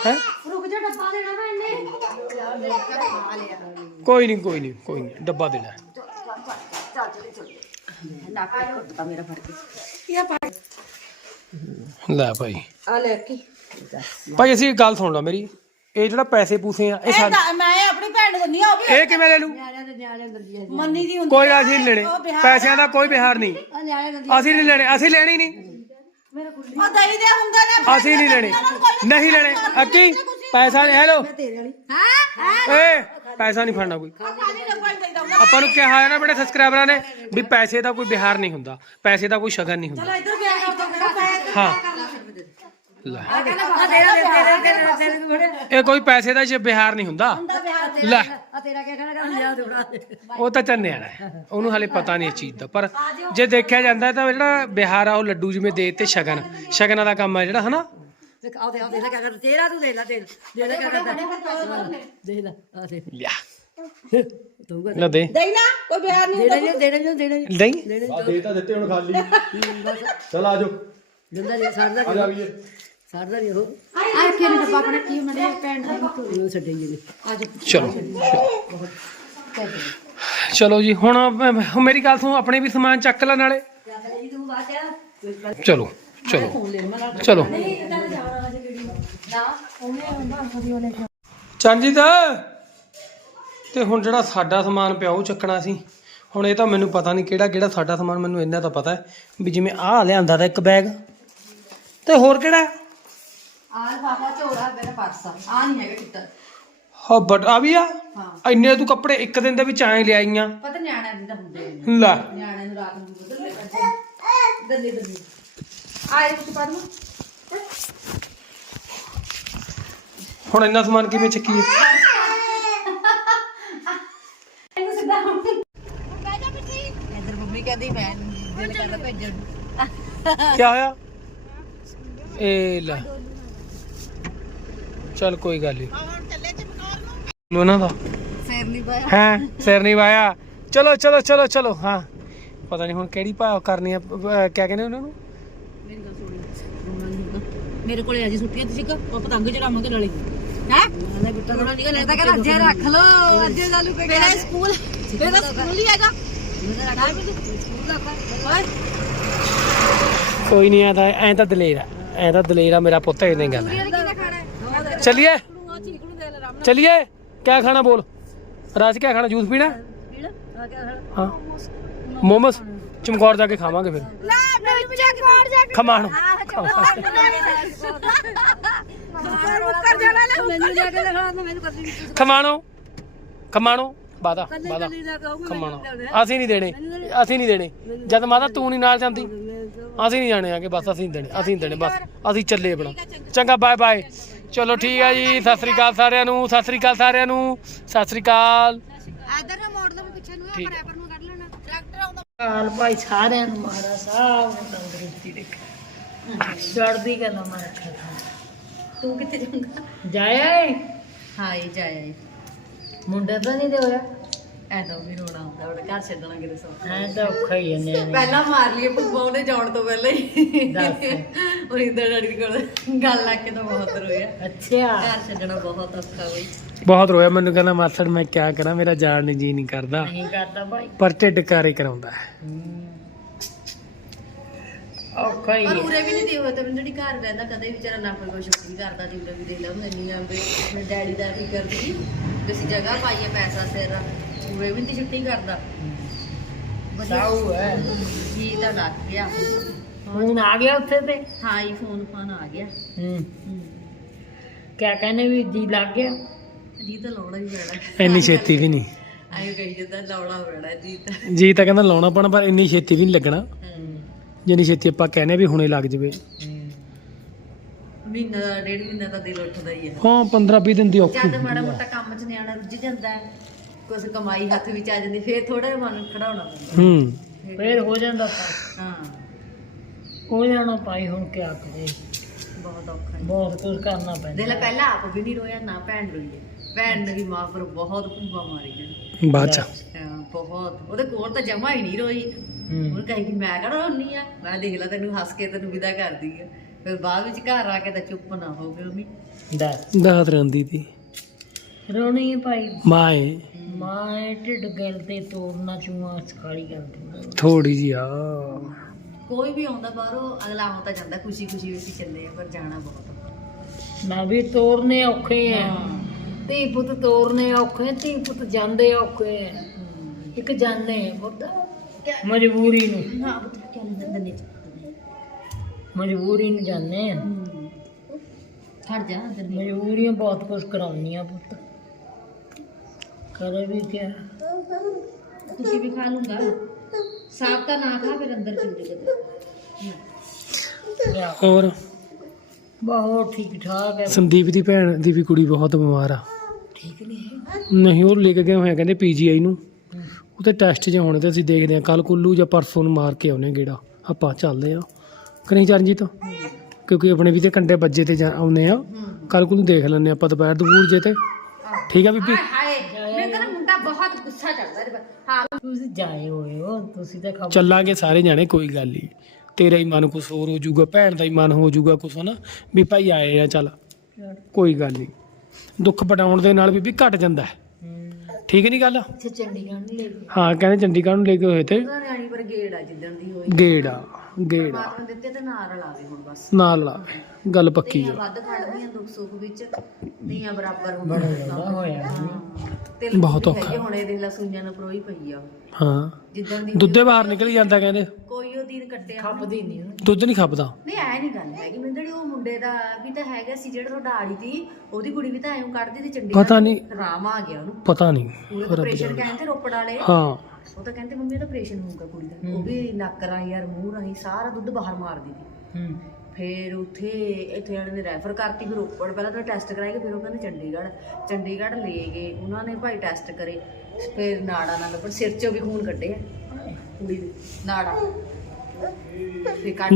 ਹੈ? ਰੁਕ ਜਾ ਡੱਬਾ ਦੇਣਾ ਨਾ ਇਹਨੇ। ਯਾਰ ਦੇਖ ਕੇ ਖਾ ਲਿਆ। ਕੋਈ ਨਹੀਂ ਕੋਈ ਨਹੀਂ ਕੋਈ ਨਹੀਂ ਡੱਬਾ ਦੇਣਾ। ਹੈ। ਚੱਲ ਚਲੇ ਚਲੇ। ਨੱਕ ਟੁੱਟਦਾ ਮੇਰਾ ਫੜ ਕੇ ਲੈ ਭਾਈ। ਆ ਲੈ ਕੇ? ਭਾਈ ਅਸੀਂ ਇੱਕ ਗੱਲ ਸੁਣ ਲਓ ਮੇਰੀ। ਇਹ ਜਿਹੜਾ ਪੈਸੇ ਪੂਸੇ ਆ ਇਹ ਇਹ ਸਾਡੇ ਤਾਂ ਮੈਂ ਆਪਣੀ ਭੈਣ ਨੂੰ ਦਿੰਦੀ ਆ ਉਹ ਵੀ ਇਹ ਕਿਵੇਂ ਲੈ ਲੂ ਮੰਨੀ ਦੀ ਹੁੰਦੀ ਕੋਈ ਗੱਲ ਨਹੀਂ ਲੈਣੇ। ਪੈਸਿਆਂ ਦਾ ਕੋਈ ਬਿਹਾਰ ਨਹੀਂ। ਅਸੀਂ ਨਹੀਂ ਲੈਣੇ ਅਸੀਂ ਲੈਣੀ ਨਹੀਂ। ਉਹ ਦਈ ਦੇ ਹੁੰਦੇ ਨੇ ਅਸੀਂ ਨਹੀਂ ਲੈਣੇ। ਨਹੀਂ ਲੈਣੇ। ਅੱਕੀ ਪੈਸਾ ਨਹੀਂ ਹੈਲੋ। ਏ ਪੈਸਾ ਨਹੀਂ ਫੜਨਾ ਕੋਈ। ਖਾਲੀ ਲੱਗਣ ਦੇਈਦਾ ਆਪਾਂ ਨੂੰ ਕਿਹਾ ਹੈ ਨਾ ਬੜੇ ਸਬਸਕ੍ਰਾਈਬਰਾਂ ਨੇ ਵੀ ਪੈਸੇ ਦਾ ਕੋਈ ਬਿਹਾਰ ਨਹੀਂ ਹੁੰਦਾ ਪੈਸੇ ਦਾ ਕੋਈ ਸ਼ਗਨ ਨਹੀਂ ਹੁੰਦਾ। ਇੱਧਰ ਵੀ ਆ ਕਰ ਦੋ ਮੇਰਾ ਪੈਸੇ ਹਾਂ। ਇਹ ਕੋਈ ਪੈਸੇ ਦਾ ਜੇ ਬਿਹਾਰ ਨਹੀਂ ਹੁੰਦਾ। ਲੈ। ਉਹ ਤਾਂ ਚੰਨੇ ਵਾਲਾ ਹੈ। ਉਹਨੂੰ ਹਲੇ ਪਤਾ ਨਹੀਂ ਇਸ ਚੀਜ਼ ਦਾ। ਪਰ ਜੇ ਦੇਖਿਆ ਜਾਂਦਾ ਤਾਂ ਜਿਹੜਾ ਬਿਹਾਰ ਆ ਉਹ ਲੱਡੂ ਜਿਵੇਂ ਦੇ ਤੇ ਸ਼ਗਨ। ਸ਼ਗਨਾਂ ਦਾ ਕੰਮ ਆ ਜਿਹੜਾ ਹਨਾ? ਤੇਰਾ ਤੂੰ ਦੇ ਲੈ ਦੇ ਦੇ ਲੈ ਕਰਦਾ। ਦੇ ਲੈ ਆ ਦੇ ਲਿਆ। ਲੈ ਦੇ। ਦੇਈ ਨਾ ਕੋਈ ਬਿਹਾਰ ਨਹੀਂ ਦੇਣੇ ਨਹੀਂ ਦੇਣੇ ਨਹੀਂ ਦੇਣੇ ਨਹੀਂ ਨਹੀਂ ਆ ਦੇ ਤਾਂ ਦਿੱਤੇ ਹੁਣ ਖਾਲੀ। ਚਲ ਆ ਜਾਓ। ਦਿੰਦਾ ਜੀ ਸਾਡਾ ਆ ਜਾ ਵੀਏ ਸਾਡਾ ਨਹੀਂ ਉਹ। ਆ ਕਿ ਨਹੀਂ ਡੱਬਾ ਆਪਣਾ ਕੀ ਮਨੇ ਪੈਣ ਦਾ? ਉਹ ਛੱਡੇ ਜੀ। ਅੱਜ ਚਲੋ। ਚਲੋ ਜੀ ਹੁਣ ਮੇਰੀ ਗੱਲ ਸੁਣੋ ਆਪਣੇ ਵੀ ਸਮਾਨ ਚੱਕ ਲੈ ਨਾਲੇ। ਚਲੋ ਚਲੋ ਚਲੋ। ਚੰਜੀਤ ਤੇ ਹੁਣ ਜਿਹੜਾ ਸਾਡਾ ਸਮਾਨ ਪਿਆ ਉਹ ਚੱਕਣਾ ਸੀ। ਹੁਣ ਇਹ ਤਾਂ ਮੈਨੂੰ ਪਤਾ ਨਹੀਂ ਕਿਹੜਾ ਕਿਹੜਾ ਸਾਡਾ ਸਮਾਨ ਮੈਨੂੰ ਇੰਨਾ ਤਾਂ ਪਤਾ ਹੈ ਵੀ ਜਿਵੇਂ ਆਹ ਲਿਆਂਦਾ ਤਾਂ ਇੱਕ ਬੈਗ ਤੇ ਹੋਰ ਕਿਹੜਾ? ਆਹ ਪਾਪਾ ਝੋਲਾ ਮੇਰਾ ਪਰਸ ਆ। ਨਹੀਂ ਹੈਗਾ ਕਿੱਤਾ ਹਾਂ ਬਟ ਆ ਵੀ ਆ? ਹਾਂ। ਇੰਨੇ ਤੂੰ ਕੱਪੜੇ ਇੱਕ ਦਿਨ ਦੇ ਵਿੱਚ ਐਂ ਲਿਆਈਆਂ। ਪਤਾ ਨਿਆਣਿਆਂ ਦੀ ਤਾਂ ਹੁੰਦੇ ਨੇ ਲੈ। ਨਿਆਣਿਆਂ ਨੂੰ ਰਾਤ ਨੂੰ ਬਦਲ ਲੈ ਦੱਲੇ ਦੱਲੇ ਆਏ ਕੁਝ ਪਾ ਦੂੰ ਹੁਣ ਇੰਨਾ ਸਮਾਨ ਕਿਵੇਂ ਚੱਕੀਏ? ਇੱਧਰ ਮੰਮੀ ਕਹਿੰਦੀ ਮੈਂ ਦਿਲ ਕਰਦਾ ਭੇਜਣ। ਨੂੰ ਕੀ ਹੋਇਆ? ਇਹ ਲੈ। ਚੱਲ ਕੋਈ ਗੱਲ ਨਹੀਂ ਲੋ ਉਹਨਾਂ ਦਾ। ਸਿਰ ਨਹੀਂ ਪਾਇਆ। ਹਾਂ ਸਿਰ ਨਹੀਂ ਵਾਇਆ ਚਲੋ ਚਲੋ ਚਲੋ ਚਲੋ ਹਾਂ। ਪਤਾ ਨਹੀਂ ਹੁਣ ਕਿਹੜੀ ਭਾਅ ਕਰਨੀ ਆ ਕਿਆ ਕਹਿੰਦੇ ਉਹਨਾਂ ਨੂੰ? ਮੇਰੀ ਗੱਲ ਸੁਣ ਮੇਰੇ ਕੋਲੇ ਅਜੀ ਛੁੱਟੀਆਂ ਤੇ ਸੀਗਾ ਉਹ ਪਤੰਗ ਚੜਾਵਾਂਗੇ ਨਾਲੇ। ਹੈ? ਨਾਲੇ ਬਿੱਟਾ ਰੋਣਾ ਨਹੀਂ ਲੈ ਤਾਂ ਕਰ ਅੱਜ ਰੱਖ ਲੋ ਅੱਜ ਗੱਲ ਪੇ ਮੇਰਾ ਸਕੂਲ ਮੇਰਾ ਸਕੂਲ ਹੀ ਹੈਗਾ। ਮੇਰਾ ਰੱਖ ਮੈਨੂੰ ਸਕੂਲ ਦਾ ਓਏ ਕੋਈ ਨਹੀਂ ਆਦਾ ਐ ਤਾਂ ਦਲੇਰ ਆ। ਐ ਤਾਂ ਦਲੇਰ ਆ ਮੇਰਾ ਪੁੱਤ ਇਹਨੇ ਗੱਲ ਹੈ। ਕਿਹਦਾ ਖਾਣਾ ਹੈ ਚਲਿਏ ਉਹ ਚੀਕ ਨੂੰ ਦੇ ਲੈ ਰਾਮ ਚਲਿਏ ਕਿਆ ਖਾਣਾ ਬੋਲ ਰਾਜ ਕਿਆ ਖਾਣਾ ਜੂਸ ਪੀਣਾ ਪੀੜ ਆ ਕੇ ਹਾਂ ਮੋਮਸ ਚਮਕੌਰ ਜਾ ਕੇ ਖਾਵਾਂਗੇ ਫਿਰ ਨਾ ਮੈਨੂੰ ਵੀ ਜਾ ਕੇ ਬਾਹਰ ਜਾ ਕੇ ਖਮਾਣ ਕਰ ਜਾਣਾ ਲੈ ਮੈਨੂੰ ਜਾ ਕੇ ਦਿਖਾ ਮੈਨੂੰ ਕਦੀ ਨਹੀਂ ਖਮਾਣੋ ਖਮਾਣੋ ਬਾਦਾ ਬਾਦਾ ਕੱਲੀ ਜਾ ਕੇ ਆਊਂਗੀ ਖਮਾਣੋ ਅਸੀਂ ਨਹੀਂ ਦੇਣੇ ਅਸੀਂ ਨਹੀਂ ਦੇਣੇ ਜਦ ਮਾਤਾ ਤੂੰ ਨਹੀਂ ਨਾਲ ਜਾਂਦੀ ਅਸੀਂ ਨਹੀਂ ਜਾਣੇ ਆਗੇ ਬਸ ਅਸੀਂ ਨਹੀਂ ਦੇਣੇ ਅਸੀਂ ਨਹੀਂ ਦੇਣੇ ਬਸ ਅਸੀਂ ਚੱਲੇ ਬਣਾ ਚੰਗਾ ਬਾਏ ਬਾਏ ਚਲੋ ਠੀਕ ਹੈ ਜੀ ਸਤਿ ਸ੍ਰੀ ਅਕਾਲ ਸਾਰਿਆਂ ਨੂੰ ਸਤਿ ਸ੍ਰੀ ਅਕਾਲ ਸਾਰਿਆਂ ਨੂੰ ਸਤਿ ਸ੍ਰੀ ਅਕਾਲ। ਇਧਰ ਨੂੰ ਮੋੜ ਲਓ ਪਿੱਛੇ ਨੂੰ ਠੀਕ। ਬਰਾਬਰ ਨੂੰ ਕੱਢ ਲੈਣਾ। ਟਰੈਕਟਰ ਆਉਂਦਾ। ਹਾਲ ਭਾਈ ਸਾਰਿਆਂ ਨੂੰ ਮਹਾਰਾਜ ਸਾਹਿਬ ਨੂੰ ਤੰਦਰੁਸਤੀ ਦੇ ਚੜਦੀ ਕਲਾ ਮਾਰ ਰੱਖਿਆ ਤੂੰ ਕਿੱਥੇ ਜਾਊਂਗਾ ਜਾਇਆ ਏ? ਹਾਏ ਜਾਏ ਮੁੰਡਾ ਤਾਂ ਨਹੀਂ ਤੇ ਹੋਇਆ? ਐਦੋਂ ਵੀ ਰੋਣਾ ਹੁੰਦਾ ਉਹਦੇ ਘਰ ਛੱਡਣਾ ਕਿਤੇ ਸੋ ਐ ਤਾਂ ਔਖਾ ਹੀ ਨੇ। ਪਹਿਲਾਂ ਮਾਰ ਲਈਏ ਭੁੱਬਾ ਉਹਨੇ ਜਾਣ ਤੋਂ ਪਹਿਲਾਂ ਹੀ। ਦੱਸ। ਉਹ ਇੰਦਰ ਡੈਡੀ ਕੋਲ ਗੱਲ ਲੱਗ ਕੇ ਤਾਂ ਬਹੁਤ ਰੋਇਆ ਅੱਛਾ। ਘਰ ਛੱਡਣਾ ਬਹੁਤ ਔਖਾ ਬਈ। ਬਹੁਤ ਰੋਇਆ ਮੈਨੂੰ ਕਹਿੰਦਾ ਮਾਸੜ ਮੈਂ ਕਿਆ ਕਰਾਂ ਮੇਰਾ ਜਾਣ ਨੂੰ ਜੀ ਨਹੀਂ ਕਰਦਾ। ਨਹੀਂ ਕਰਦਾ ਭਾਈ ਪਰ ਢਿੱਡ ਕਾਰੇ ਕਰਾਉਂਦਾ ਹੈ। ਔਖਾ ਹੀ ਪਰ ਹੈ। ਉਰੇ ਵੀ ਨਹੀਂ ਦੀ ਹੋਇਆ ਤੇ ਜਿਹੜੀ ਘਰ ਬੈਠਦਾ ਕਦੇ ਵਿਚਾਰਾ ਨਾ ਕੋਈ ਕੁਛ ਨਹੀਂ ਕਰਦਾ ਜਿੰਦਾ ਵੀ ਦੇ ਲਾ ਉਹਨੇ ਨਹੀਂ ਆਂਦੇ ਆਪਣੇ ਡੈਡੀ ਦਾ ਵੀ ਕਰਦੀ ਵੀ ਜਗ੍ਹਾ ਪਾਈਏ ਪੈਸਾ ਸਿਰ। ਉਰੇ ਵੀ ਨਹੀਂ ਛੁੱਟੀ ਕਰਦਾ। ਸਾਊ ਹੈ। ਜੀ ਤਾਂ ਲੱਗ ਗਿਆ। ਹੁਣ ਆ ਗਿਆ ਉੱਥੇ ਤੇ? ਹਾਂ ਹੀ ਫੋਨ ਫਾਨ ਆ ਗਿਆ। ਹੂੰ। ਕਿਆ ਕਹਿੰਦੇ ਵੀ ਜੀ ਲੱਗ ਗਿਆ? ਜੀ ਤਾਂ ਲਾਉਣਾ ਹੀ ਪੈਣਾ। ਇੰਨੀ ਛੇਤੀ ਵੀ ਨਹੀਂ। ਆਇਓ ਕਹੀ ਜਾਂਦਾ ਲਾਉਣਾ ਪੈਣਾ ਜੀ ਤਾਂ। ਜੀ ਤਾਂ ਕਹਿੰਦਾ ਲਾਉਣਾ ਪੈਣਾ ਪਰ ਇੰਨੀ ਛੇਤੀ ਵੀ ਨਹੀਂ ਲੱਗਣਾ। ਜਿੰਨੀ ਛੇਤੀ ਆਪਾਂ ਕਹਿੰਦੇ ਵੀ ਹੁਣੇ ਲੱਗ ਜਵੇ। ਮਹੀਨਾ ਦਾ ਡੇਢ ਮਹੀਨਾ ਦਾ ਦਿਲ ਉੱਠਦਾ ਹੀ ਹੈ। ਹਾਂ 15 20 ਦਿਨ ਦੀ ਔਖੀ ਜਦ ਮਾੜਾ ਮੋਟਾ ਕੰਮ 'ਚ ਨਿਆਣਾ ਰੁੱਝ ਜਾਂਦਾ। ਹੈ ਕੁਝ ਕਮਾਈ ਹੱਥ ਵਿੱਚ ਆ ਜਾਂਦੀ ਫੇਰ ਥੋੜਾ ਜਿਹਾ ਮਨ ਖੜਾਉਣਾ ਪੈਂਦਾ। ਹੂੰ। ਫੇਰ ਹੋ ਜਾਂਦਾ ਫ਼ਰਕ। ਹਾਂ। ਹੋ ਜਾਣਾ ਭਾਈ ਹੁਣ ਕਿਆ ਕਰੇ ਬਹੁਤ ਔਖਾ ਹੈ ਬਹੁਤ ਕੁਝ ਕਰਨਾ ਪੈਂਦਾ। ਦਿਲ ਪਹਿਲਾਂ ਆਪ ਵੀ ਨਹੀਂ ਰੋਇਆ ਨਾ ਭੈਣ ਰੋਈ ਹੈ। ਭੈਣ ਨੇ ਵੀ ਮਾਂ ਪਰ ਬਹੁਤ ਭੂਆ ਮਾਰੀ ਜਾਣੀ ਬਾਅਦ ਚ। ਹਾਂ, ਬਹੁਤ। ਉਹਦੇ ਕੋਲ ਤਾਂ ਜਮਾ ਹੀ ਨਹੀਂ ਰੋਈ। ਹੂੰ। ਉਹ ਕਹੇਗੀ ਮੈਂ ਕਿਹੜਾ ਰੋਣੀ ਆ ਮੈਂ ਦੇਖ ਲਾ ਤੈਨੂੰ ਹੱਸ ਕੇ ਤੈਨੂੰ ਵਿਦਾ ਕਰਦੀ ਆ ਫਿਰ ਬਾਅਦ ਵਿੱਚ ਘਰ ਆ ਕੇ ਤਾਂ ਚੁੱਪ ਨਾ ਹੋਵੇ ਮੰਮੀ। ਦੱਸ। ਦਾਤ ਰੰਦੀ ਦੀ ਰੋਣੀ ਹੈ ਭਾਈ? ਮਾਏ ਮਾਂ ਇਹ ਢਿੱਡ ਗੱਲ ਤੇ ਤੋੜਨਾ ਚੂਆ ਸਖਾਲੀ ਕਰਦੀ ਥੋੜੀ ਜੀ ਆ ਕੋਈ ਵੀ ਆਉਂਦਾ ਬਾਹਰੋਂ ਅਗਲਾ ਆਉਂਦਾ ਜਾਂਦਾ ਖੁਸ਼ੀ ਖੁਸ਼ੀ ਵਿੱਚ ਚੱਲੇ ਆ ਪਰ ਜਾਣਾ ਬਹੁਤ। ਨਾ ਵੀ ਤੋਰਨੇ ਔਖੇ ਆ। ਧੀ ਪੁੱਤ ਤੋਰਨੇ ਔਖੇ ਧੀ ਪੁੱਤ ਜਾਂਦੇ ਔਖੇ। ਆ ਇੱਕ ਆ ਪੁੱਤ ਮਜਬੂਰੀ ਨੂੰ। ਮਜਬੂਰੀ ਨੂੰ ਜਾਂਦੇ ਆ। ਖੜ ਜਾ ਅੰਦਰ। ਮਜਬੂਰੀਆਂ ਬਹੁਤ ਕੁਝ ਕਰਾਉਣੀਆਂ ਪੁੱਤ। ਕਰੇ ਵੀ ਕਿਆ ਤੁਸੀਂ ਵੀ ਖਾ ਲੂੰਗਾ। ਸਾਗ ਤਾਂ ਨਾ ਖਾ ਫਿਰ ਅੰਦਰ ਚਲ ਜੇ। ਹੋਰ? ਬਹੁਤ ਠੀਕ ਠਾਕ ਹੈ। ਸੰਦੀਪ ਦੀ ਭੈਣ ਦੀ ਵੀ ਕੁੜੀ ਬਹੁਤ ਬਿਮਾਰ ਆ। ਠੀਕ ਨਹੀਂ ਉਹ ਲੈ ਕੇ ਗਏ ਹੋਏ ਆ ਕਹਿੰਦੇ ਪੀਜੀਆਈ ਨੂੰ। ਉਹਦੇ ਟੈਸਟ ਜੇ ਹੋਣੇ ਤੇ ਅਸੀਂ ਦੇਖਦੇ ਹਾਂ ਕੱਲ ਕੁੱਲੂ ਜਾਂ ਪਰਸੋਂ ਨੂੰ ਮਾਰ ਕੇ ਆਉਨੇ ਗੇੜਾ। ਆਪਾਂ ਚੱਲਦੇ ਆ। ਕਿ ਨਹੀਂ ਚਰਨਜੀਤ? ਕਿਉਂਕਿ ਆਪਣੇ ਵੀ ਤੇ ਕੰਡੇ ਵੱਜੇ ਤੇ ਆਉਨੇ ਆ। ਕੱਲ ਕੁੱਲੂ ਦੇਖ ਲੈਂਦੇ ਆਪਾਂ ਦੁਪਹਿਰ ਦਪੂਰ ਜੇ ਤੇ। ਠੀਕ ਆ ਬੀਬੀ? ਬਹੁਤ ਗੁੱਸਾ ਚੜਦਾ ਇਹਦੇ ਪਰ ਹਾਂ। ਤੁਸੀਂ ਜਾਏ ਹੋਏ ਹੋ ਤੁਸੀਂ ਤਾਂ ਖਬਰ ਚੱਲਾਂਗੇ ਸਾਰੇ ਜਾਣੇ ਕੋਈ ਗੱਲ ਨਹੀਂ। ਤੇਰਾ ਹੀ ਮਨ ਕੁਛ ਹੋਰ ਹੋ ਜਾਊਗਾ ਭੈਣ ਦਾ ਹੀ ਮਨ ਹੋ ਜਾਊਗਾ ਕੁਛ ਹਨਾ? ਵੀ ਭਾਈ ਆਏ ਆ ਚੱਲ। ਕੋਈ ਗੱਲ ਨਹੀਂ। ਦੁੱਖ ਪਟਾਉਣ ਦੇ ਨਾਲ ਬੀਬੀ ਘਟ ਜਾਂਦਾ ਹੈ। ਠੀਕ ਨਹੀਂ ਗੱਲ? ਇੱਥੇ ਚੰਡੀਗੜ੍ਹ ਨਹੀਂ ਲੈ ਗਏ ਹਾਂ ਕਹਿੰਦੇ ਚੰਡੀਗੜ੍ਹ ਨੂੰ ਲੈ ਕੇ ਹੋਏ ਤੇ ਨਿਆਣੀ ਪਰ ਗੇੜ ਆ ਜਿੱਦਣ ਦੀ ਹੋਈ। ਗੇੜਾ ਗੇੜਾ ਪਰਮਾਤਮਾ ਦਿੱਤੇ ਤੇ ਨਾ ਰਲਾਵੇ ਹੁਣ ਬਸ। ਨਾਲ ਲਾ ਗੱਲ ਪੱਕੀ ਧੀਆਂ ਆ। ਵੱਧ ਖੜਦੀਆਂ ਦੁੱਖ ਸੁੱਖ ਵਿੱਚ ਧੀਆਂ ਬਰਾਬਰ ਬੜਾ ਹੁੰਦੀਆਂ ਜ਼ਿਆਦਾ ਹੋਇਆ ਤੇ ਬਹੁਤ ਔਖਾ। ਹੁਣ ਇਹ ਦੇਖ ਲਾ ਸੂਈਆਂ ਨੂੰ ਪਰੋਈ ਪਈ ਆ। ਹਾਂ। ਦੀ ਦੁੱਧੇ ਬਾਹਰ ਨਿਕਲ ਜਾਂਦਾ ਕਹਿੰਦੇ। ਕੋਈ ਉਹ ਦਿਨ ਕੱਟਿਆ। ਖਪਦੀ ਨਹੀਂ ਦੁੱਧ ਨਹੀਂ ਖਪਦਾ। ਨਹੀਂ ਐ ਨਹੀਂ ਗੱਲ ਹੈਗੀ। ਮੈਂ ਜਿਹੜੀ ਉਹ ਮੁੰਡੇ ਦਾ ਵੀ ਤਾਂ ਹੈਗਾ ਸੀ ਜਿਹੜਾ ਤੁਹਾਡਾ ਆੜੀ ਸੀ ਉਹਦੀ ਕੁੜੀ ਵੀ ਤਾਂ ਐਂ ਕੱਢਦੀ ਤੇ ਚੰਡੀਗੜ੍ਹ ਪਤਾ ਨਹੀਂ। ਰਾਮ ਆ ਗਿਆ ਉਹਨੂੰ। ਪਤਾ ਨਹੀਂ। ਆਪਰੇਸ਼ਨ ਕਹਿੰਦੇ ਰੋਪੜ ਵਾਲੇ। ਹਾਂ। ਉਹ ਤਾਂ ਕਹਿੰਦੇ ਮੰਮੀ ਦਾ ਆਪਰੇਸ਼ਨ ਹੋਊਗਾ ਕੁੜੀ ਦਾ। ਉਹ ਵੀ ਨੱਕ ਰਾਹੀਂ ਯਾਰ ਮੂੰਹ ਰਾਹੀਂ ਸਾਰਾ ਦੁੱਧ ਬਾਹਰ ਮਾਰਦੀ ਸੀ ਹੂੰ। ਫਿਰ ਉੱਥੇ ਇੱਥੇ ਵਾਲੇ ਨੇ ਰੈਫਰ ਕਰਤੀ ਫਿਰ ਰੋਪੜ ਪਹਿਲਾਂ ਤਾਂ ਟੈਸਟ ਕਰਾਏ ਫਿਰ ਉਹ ਕਹਿੰਦੇ ਚੰਡੀਗੜ੍ਹ ਚੰਡੀਗੜ੍ਹ ਲੈ ਗਏ। ਉਹਨਾਂ ਨੇ ਭਾਈ ਟੈਸਟ ਕਰੇ। ਫਿਰ ਨਾੜਾ ਨਾਲ ਲੱਭਣ ਸਿਰ ਚੋਂ ਵੀ ਖੂਨ ਕੱਢਿਆ ਕੁੜੀ ਦੇ ਨਾੜਾ।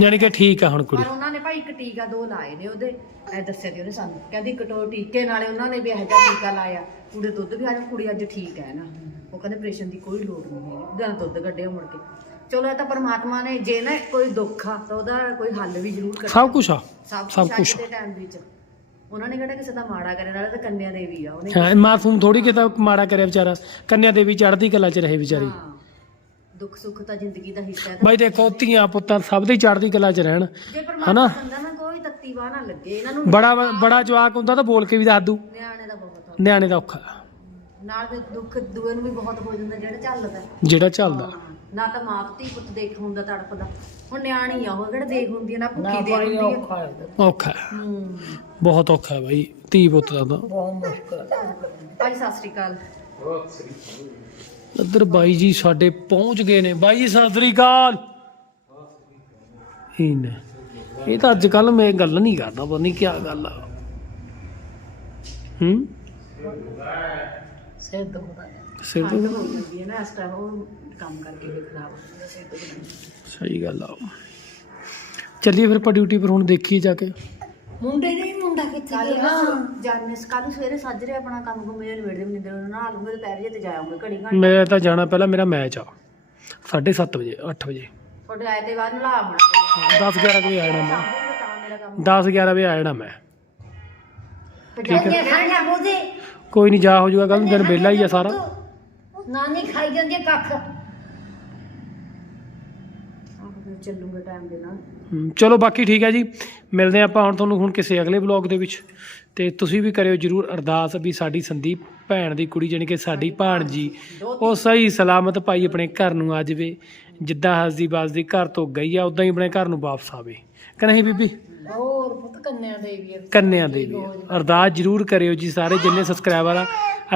ਯਾਨੀ ਕਿ ਠੀਕ ਆ ਹੁਣ ਕੁੜੀ। ਪਰ ਉਹਨਾਂ ਨੇ ਭਾਈ ਇੱਕ ਟੀਕਾ ਦੋ ਲਾਏ ਨੇ ਉਹਦੇ। ਐ ਦੱਸਿਆ ਤੇ ਉਹਨੇ ਸਾਨੂੰ। ਕਹਿੰਦੀ ਇੱਕ ਟੋ ਟੀਕੇ ਨਾਲੇ ਉਹਨਾਂ ਨੇ ਵੀ ਇਹੋ ਜਿਹਾ ਟੀਕਾ ਲਾਇਆ। ਕੁੜੀ ਦੁੱਧ ਵੀ ਆ ਕੁੜੀ ਅੱਜ ਠੀਕ ਹੈ ਨਾ। ਉਹ ਕਹਿੰਦੇ ਆਪਰੇਸ਼ਨ ਦੀ ਕੋਈ ਲੋੜ ਨਹੀਂ ਹੈ ਉਹਦਾ ਦੁੱਧ ਕੱਢਿਆ ਮੁੜ ਕੇ। ਚਲੋ ਇਹ ਤਾਂ ਪਰਮਾਤਮਾ ਨੇ ਜੇ ਨਾ ਕੋਈ ਦੁੱਖ ਆ ਤਾਂ ਉਹਦਾ ਕੋਈ ਹੱਲ ਵੀ ਜ਼ਰੂਰ ਕੱਢਿਆ ਸਭ ਕੁਝ ਆ ਸਭ ਕੁਝ। ਦੇ ਟਾਈਮ ਵਿੱਚ। ਉਹਨਾਂ ਨੇ ਕਿਹੜਾ ਕਿਸੇ ਦਾ ਮਾੜਾ ਕਰਿਆ ਨਾਲੇ ਤਾਂ ਕੰਨਿਆ ਦੇਵੀ ਆ ਉਹਨੇ ਹਾਂ ਮਾਸੂਮ ਥੋੜੀ ਕਿਤਾ ਮਾੜਾ ਕਰਿਆ ਵਿਚਾਰਾ। ਕੰਨਿਆ ਦੇਵੀ ਚੜ੍ਹਦੀ ਕਲਾ 'ਚ ਰਹੇ ਵਿਚਾਰੀ। ਦੁੱਖ ਸੁੱਖ ਤਾਂ ਜ਼ਿੰਦਗੀ ਦਾ ਹਿੱਸਾ ਹੈ ਬਾਈ ਦੇਖੋ ਧੀਆਂ ਪੁੱਤਾਂ ਸਭ ਦੇ ਚੜ੍ਹਦੀ ਕਲਾ 'ਚ ਰਹਿਣ। ਹਨਾ? ਬੰਦਾ ਨਾ ਕੋਈ ਤੱਤੀ ਵਾਹ ਨਾ ਲੱਗੇ ਇਹਨਾਂ ਨੂੰ ਬੜਾ ਬੜਾ ਜਵਾਕ ਹੁੰਦਾ ਤਾਂ ਬੋਲ ਕੇ ਵੀ ਦੱਸ ਦੂ ਨਿਆਣੇ ਦਾ ਬਹੁਤ। ਨਿਆਣੇ ਦਾ ਔਖਾ। ਨਾਲ ਤੇ ਦੁੱਖ ਦੂਏ ਨੂੰ ਵੀ ਬਹੁਤ ਹੋ ਜਾਂਦਾ ਜਿਹੜਾ ਚੱਲਦਾ। ਜਿਹੜਾ ਚੱਲਦਾ। ਨਾ ਤਾਂ ਮਾਂ ਪੁੱਤ ਦੇਖ ਹੁੰਦਾ ਤੜਫਦਾ ਹੁਣ ਨਿਆਣੀ ਆ ਉਹ ਕਿਹੜਾ ਦੇਖ ਹੁੰਦੀ ਆ ਨਾ ਭੁੱਖੀ ਦੇਖ ਹੁੰਦੀ ਆ। ਔਖਾ ਹੈ। ਔਖਾ ਹੈ। ਹੂੰ। ਬਹੁਤ ਔਖਾ ਹੈ ਬਾਈ ਧੀ ਪੁੱਤ ਦਾ ਤਾਂ। ਬਹੁਤ ਮੁਸ਼ਕਲ ਹੈ। ਭਾਜੀ ਸਤਿ ਸ੍ਰੀ ਅਕਾਲ। ਇੱਧਰ ਬਾਈ ਜੀ ਸਾਡੇ ਪਹੁੰਚ ਗਏ ਨੇ। ਬਾਈ ਜੀ ਸਤਿ ਸ੍ਰੀ ਅਕਾਲ। ਇਹ ਨੇ ਇਹ ਤਾਂ ਅੱਜ ਕੱਲ ਮੈਂ ਗੱਲ ਨਹੀਂ ਕਰਦਾ ਪਤਾ ਨਹੀਂ ਕੀ ਗੱਲ ਆ। ਹੂੰ? ਸਿਰ ਦੁਖਦਾ ਹੈ ਸਿਰ ਤੋਂ ਹੋ ਜਾਂਦੀ। ਹੈ ਨਾ ਇਸ ਟਾਈਮ ਉਹ ਕੰਮ ਕਰਕੇ ਵੀ ਖਰਾਬ ਹੋ ਜਾਂਦਾ ਸਿਰ ਤੋਂ ਸਹੀ ਗੱਲ ਆ। ਚੱਲੀਏ ਫਿਰ ਆਪਾਂ ਡਿਊਟੀ ਪਰ ਹੁਣ ਦੇਖੀਏ ਜਾ ਕੇ। ਮੁੰਡੇ ਨਹੀਂ ਮੁੰਡਾ ਕਿੱਥੇ ਕੱਲ ਗਿਆ? ਜਾਣੇ ਕੱਲ ਨੂੰ ਸਵੇਰੇ ਸੱਜਰੇ ਆਪਣਾ ਕੰਮ ਕੁਮ ਮੇਰੇ ਨਿਬੇੜਦੇ ਨਿੰਦਰ ਨਾਲ ਲੂੰਗੇ ਤੇ ਪੈਰ ਜੇ ਤੇ ਜਾਉਂਗੇ ਘੜੀ ਘੰਟੇ। ਮੈਂ ਤਾਂ ਜਾਣਾ ਪਹਿਲਾਂ ਮੇਰਾ ਮੈਚ ਆ। 7:30 ਵਜੇ 8 ਵਜੇ। ਤੁਹਾਡੇ ਆਏ ਤੇ ਬਾਅਦ ਨਲਾ ਬਣਾ 10 11 ਵਜੇ ਆ ਜਾਣਾ ਮੈਂ ਤਾਂ ਮੇਰਾ ਕੰਮ 10 11 ਵਜੇ ਆ ਜਾਣਾ ਮੈਂ। ਠੀਕ ਹੈ ਖਾਣਾ ਬੋਦੇ ਕੋਈ ਨਹੀਂ ਜਾ ਹੋ ਜਾਊਗਾ ਕੱਲ ਦਿਨ ਵਿਹਲਾ ਹੀ ਆ ਸਾਰਾ। ਨਾਨੀ ਖਾਈ ਜਾਂਦੀ ਹੈ ਕੱਖ। ਆਹ ਫਿਰ ਚੱਲੂਗਾ ਟਾਈਮ ਦੇ ਨਾਲ। ਹਮ, ਚਲੋ ਬਾਕੀ ਠੀਕ ਹੈ ਜੀ। ਮਿਲਦੇ ਹਾਂ ਆਪਾਂ ਹੁਣ ਤੁਹਾਨੂੰ ਹੁਣ ਕਿਸੇ ਅਗਲੇ ਬਲੌਗ ਦੇ ਵਿੱਚ। ਤੇ ਤੁਸੀਂ ਵੀ ਕਰਿਓ ਜਰੂਰ ਅਰਦਾਸ ਵੀ ਸਾਡੀ ਸੰਦੀਪ ਭੈਣ ਦੀ ਕੁੜੀ ਜਾਣੀ ਕਿ ਸਾਡੀ ਭਾਣਜੀ ਉਹ ਸਹੀ ਸਲਾਮਤ ਭਾਈ ਆਪਣੇ ਘਰ ਨੂੰ ਆ ਜਾਵੇ। ਜਿੱਦਾਂ ਹੱਸਦੀ ਬਾਜ਼ਦੀ ਘਰ ਤੋਂ ਗਈ ਆ ਉਦਾਂ ਹੀ ਆਪਣੇ ਘਰ ਨੂੰ ਵਾਪਸ ਆਵੇ। ਕਿ ਨਹੀਂ ਬੀਬੀ? ਹੋਰ ਪੁੱਤ ਕੰਨਿਆ ਦੇਵੀ ਹੈ ਕੰਨਿਆ ਦੇਵੀ ਅਰਦਾਸ ਜਰੂਰ ਕਰਿਓ ਜੀ ਸਾਰੇ ਜਿੰਨੇ ਸਬਸਕ੍ਰਾਈਬਰ ਆ।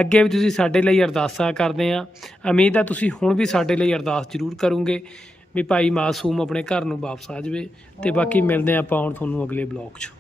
ਅੱਗੇ ਵੀ ਤੁਸੀਂ ਸਾਡੇ ਲਈ ਅਰਦਾਸਾਂ ਕਰਦੇ ਆ। ਉਮੀਦ ਆ ਤੁਸੀਂ ਹੁਣ ਵੀ ਸਾਡੇ ਲਈ ਅਰਦਾਸ ਜਰੂਰ ਕਰੋਗੇ ਵੀ ਭਾਈ ਮਾਸੂਮ ਆਪਣੇ ਘਰ ਨੂੰ ਵਾਪਸ ਆ ਜਾਵੇ ਤੇ ਬਾਕੀ ਮਿਲਦੇ ਆ ਆਪਾਂ ਹੁਣ ਤੁਹਾਨੂੰ ਅਗਲੇ ਬਲੌਗ 'ਚ।